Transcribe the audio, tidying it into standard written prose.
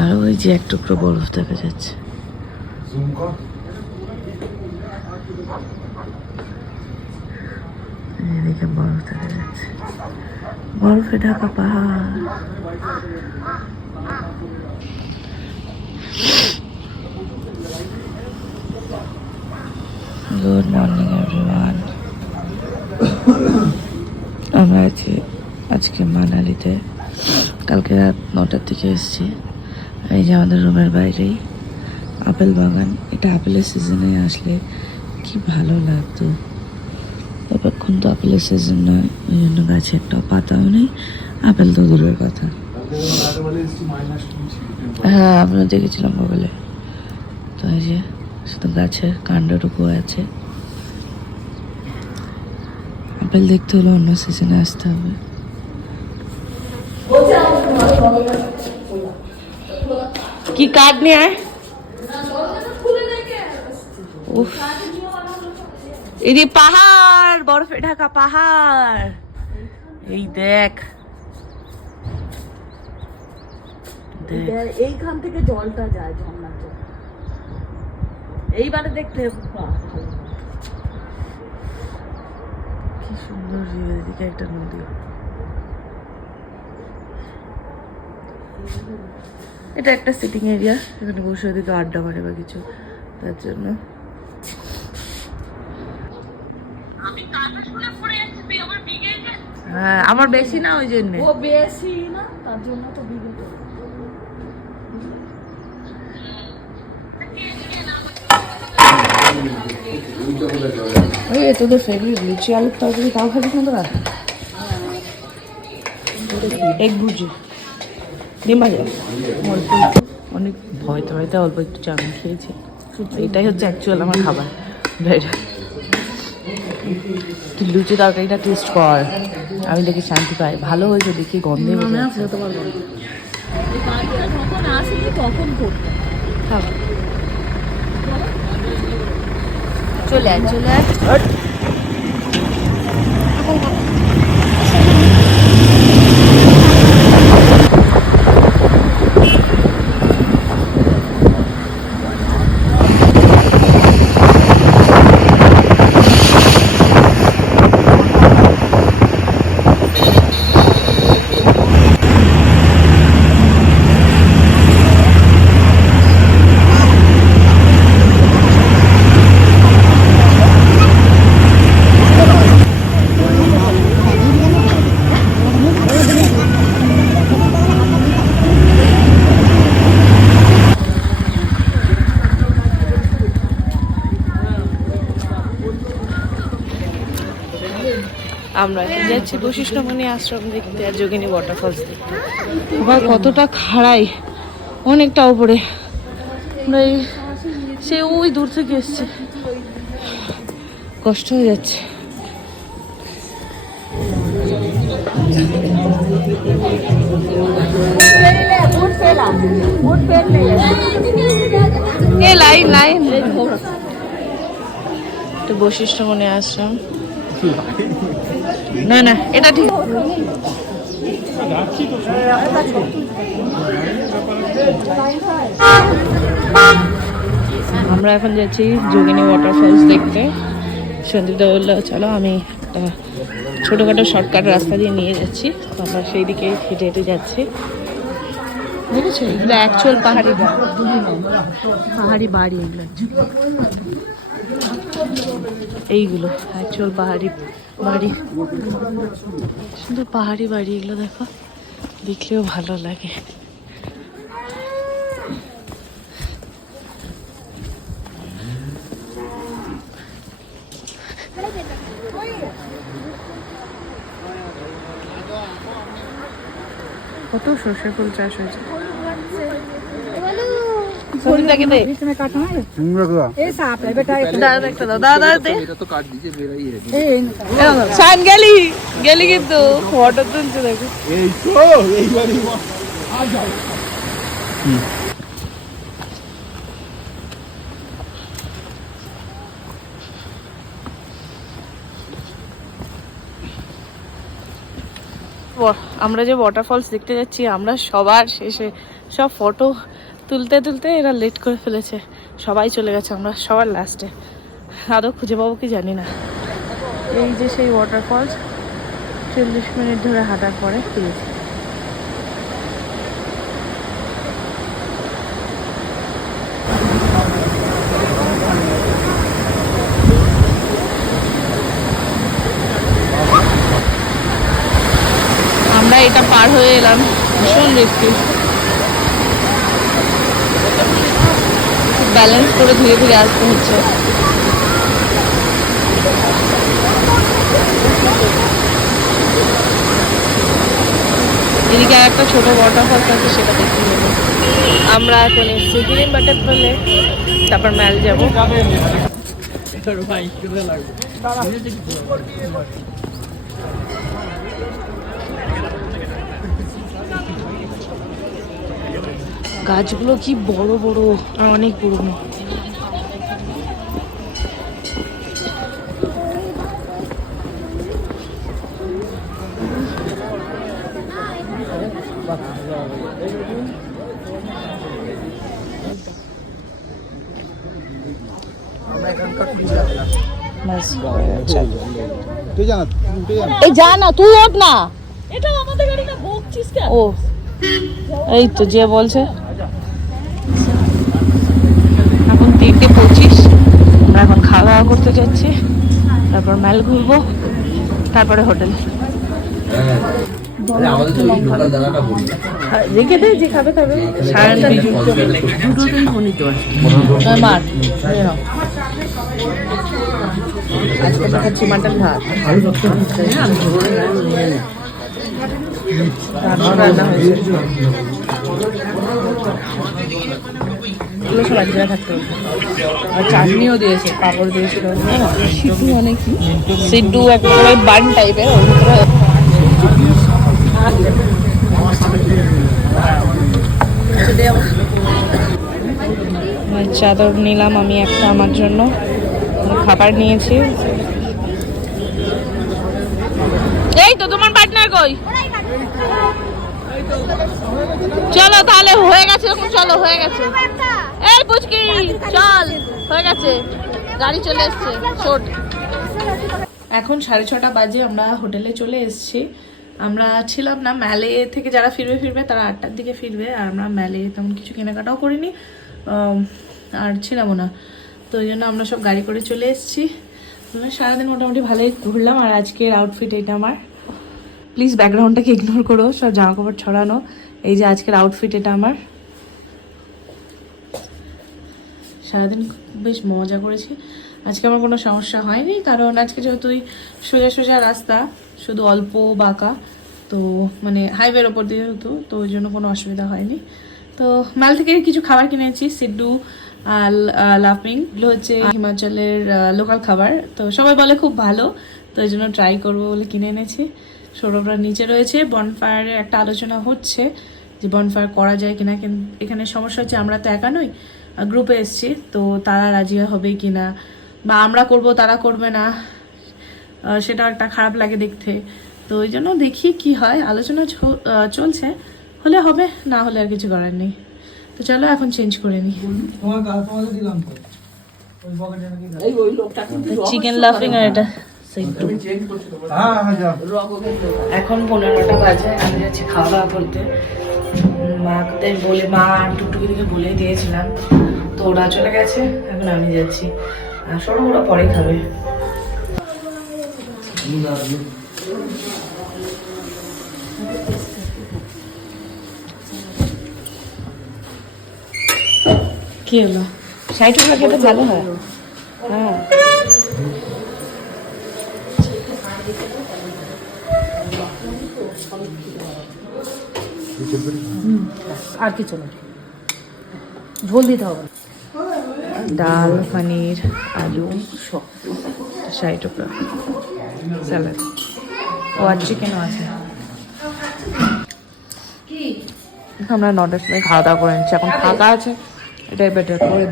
আর ওই যে এক টুকরো বরফ দেখা যাচ্ছে। এদিকে বরফ দেখা যাচ্ছে, বরফে ঢাকা পাহাড়। Good morning everyone. আমরা আজকে মানালিতে কালকে রাত 9টার দিকে এসেছি। এই যে আমাদের রুমের বাইরেই আপেল বাগান। এটা আপেলের সিজনে আসলে কি ভালো লাগতো। এখন তো আপেলের সিজন নয়, ওই জন্য গাছে একটাও পাতাও নেই, আপেল তো দূরের কথা। হ্যাঁ, আমরা দেখেছিলাম মোবাইলে। তো এই যে শুধু গাছের কাণ্ডটুকু আছে। আপেল দেখতে হলে অন্য সিজনে আসতে হবে। কি কার্ড নিয়ে আয়। এই যে পাহাড়, বরফে ঢাকা পাহাড়। এই দেখ, এইখান থেকে জলটা যায় ঝর্ণার জল। এইবারে দেখতে কি সুন্দর ভিউ। এদিকে একটা নদী। এটা একটা সিটিং এরিয়া, এখানে বসে ওদিকে আড্ডা মারে বা কিছু, তার জন্য। হ্যাঁ, আমার বেশি না, ওই জন্য। ও বেশি না, তার জন্য তো বিগে। ওই তোদের ফেভারিট লুচি আলুর তরকারি তাও খাবি না তোরা? এক ভুজি ডিম ভাজা অল্প, অনেক ভয়তে ভয়তে অল্প একটু চাউমিন খেয়েছি। এটাই হচ্ছে অ্যাকচুয়াল আমার খাবার। তুই লুচি তরকারিটা টেস্ট কর, আমি দেখি শান্তি পাই। ভালো হয়েছে দেখি, গন্ধে খেতে পারবো না। যখন আসিনি তখন করতে খাবার। চলে আয়, চলে আয়। আমরা এখন যাচ্ছি বশিষ্ঠমণি আশ্রম দেখতে আর যোগিনী ওয়াটারফলস দেখতে। আবার কতটা খাড়াই, অনেকটা উপরে। আমরা সে ওই দূর থেকে এসছে, কষ্ট হয়ে যাচ্ছে। লাইন লাইন তো বশিষ্ঠমণি আশ্রম। না না, এটা ঠিক। আমরা এখন যাচ্ছি যোগিনী ওয়াটারফলস দেখতে। সন্দীপদা বললো চলো, আমি একটা ছোটোখাটো শর্টকাট রাস্তা দিয়ে নিয়ে যাচ্ছি। তো আমরা সেই দিকে হেঁটে হেঁটে যাচ্ছি। দেখেছো, এগুলো অ্যাকচুয়াল পাহাড়ি বাড়ি। এগুলো এইগুলো অ্যাকচুয়াল পাহাড়ি বাড়ি। সুন্দর পাহাড়ি বাড়ি এগুলো, দেখো, দেখলেও ভালো লাগে। কত সর্ষে ফুল চাষ হয়েছে। গেলি কিন্তু ফটো তুলছে, দেখো। আমরা যে ওয়াটারফলস দেখতে যাচ্ছি, আমরা সবার শেষে সব ফটো তুলতে তুলতে এরা লেট করে ফেলেছে, সবাই চলে গেছে, আমরা সবার লাস্টে। আদৌ খুঁজে পাবো কি জানি না। এই যে সেই ওয়াটারফলস, 40 মিনিট ধরে হাঁটার পরে পেয়েছি। আমরা এটা পার হয়ে এলাম, ভীষণ রিস্কি। ব্যালেন্স করে ধীরে ধীরে আসতে হচ্ছে। এদিকে আর একটা ছোট ওয়াটারফলস আছে, সেটা দেখতে যাবো। আমরা এখন এসছি গ্রিন বাটারফলে, তারপর ম্যাল যাবো। গাছগুলো কি বড় বড় আর অনেক পুরনো। এই যা না, তুই ওঠ না। এটা আমাদের গাড়ি না, বকছিস কেন? ও এই তো যে বলছে। এখন 3:25, আমরা এখন খাওয়া দাওয়া করতে যাচ্ছি, তারপর ম্যাল ঘুরবো, তারপরে হোটেল। রেখে দে, যে খাবে খাবে। মার আজকে দেখাচ্ছি মাটন ভাত, রান্না হয়েছে। এগুলো সব এক জায়গায় থাকতে হবে। আর চাটনিও দিয়েছে, পাঁপড় দিয়েছিল, সিদ্ধু মানে কি, সিদ্ধু একেবারে বান টাইপের, ওর ভিতরে চাদর নিলাম আমি একটা আমার জন্য, খাবার নিয়েছি। এই তো তোমার পার্টনার কই? চলো তাহলে, হয়ে গেছে এখন, চলো হয়ে গেছে। এই পুচকি চল, হয়ে গেছে, গাড়ি চলে এসছে। শোট, এখন 6:30 বাজে, আমরা হোটেলে চলে এসেছি। আমরা ছিলাম না ম্যালে থেকে, যারা ফিরবে তারা 8টার দিকে ফিরবে, আর আমরা ম্যালে তেমন কিছু কেনাকাটাও করিনি আর ছিলামও না, তো ওই জন্য আমরা সব গাড়ি করে চলে এসেছি। সারাদিন মোটামুটি ভালোই ঘুরলাম। আর আজকের আউটফিট এটা আমার, প্লিজ ব্যাকগ্রাউন্ডটাকে ইগনোর করো, সব জামা কাপড় ছড়ানো। এই যে আজকের আউটফিট এটা আমার। সারাদিন বেশ মজা করেছি, আজকে আমার কোনো সমস্যা হয়নি, কারণ আজকে যেহেতু সোজা সোজা রাস্তা, শুধু অল্প বাঁকা, তো মানে হাইওয়ের ওপর দিয়ে হতো, তো ওই জন্য কোনো অসুবিধা হয়নি। তো মাল থেকে কিছু খাবার কিনেছি, সিড্ডু আর লাফিং, এগুলো হচ্ছে হিমাচলের লোকাল খাবার, তো সবাই বলে খুব ভালো, তো ওই জন্য ট্রাই করবো বলে কিনে এনেছি। সৌরভরা নিচে রয়েছে, বনফায়ারের একটা আলোচনা হচ্ছে যে বনফায়ার করা যায় কিনা, কিন্তু এখানে সমস্যা হচ্ছে আমরা তো একা নই, গ্রুপে এসছি, তো তারা রাজি হবে কিনা, বা আমরা করব তারা করবে না, সেটা একটা খারাপ লাগে দেখতে, তো ওই জন্য দেখি কি হয়, আলোচনা চলছে, হলে হবে, না হলে আর কিছু করার নেই। তো চলো এখন চেঞ্জ করে নিই। চিকেন লাফিং আর এটা এখন 15টা বাজে, আমি যাচ্ছি খাওয়া দাওয়া করতে। মাকে বলে, মা আর টুকটুকিকে বলে দিয়েছিলাম, তো ওরা চলে গেছে, এখন আমি যাচ্ছি, আর সরো ওরা পরে খাবে। কি হলো? 60 টাকা খেতে ভালো হয়। হ্যাঁ আর কিছু না, ঝোল দিতে হবে। ডাল, পনির, আলু 60 টাকা, স্যালাড ও আর চিকেনও আছে। আমরা 9টার সময় খাওয়া দাওয়া করে নিচ্ছি, এখন ফাঁকা আছে, এটাই বেটার করে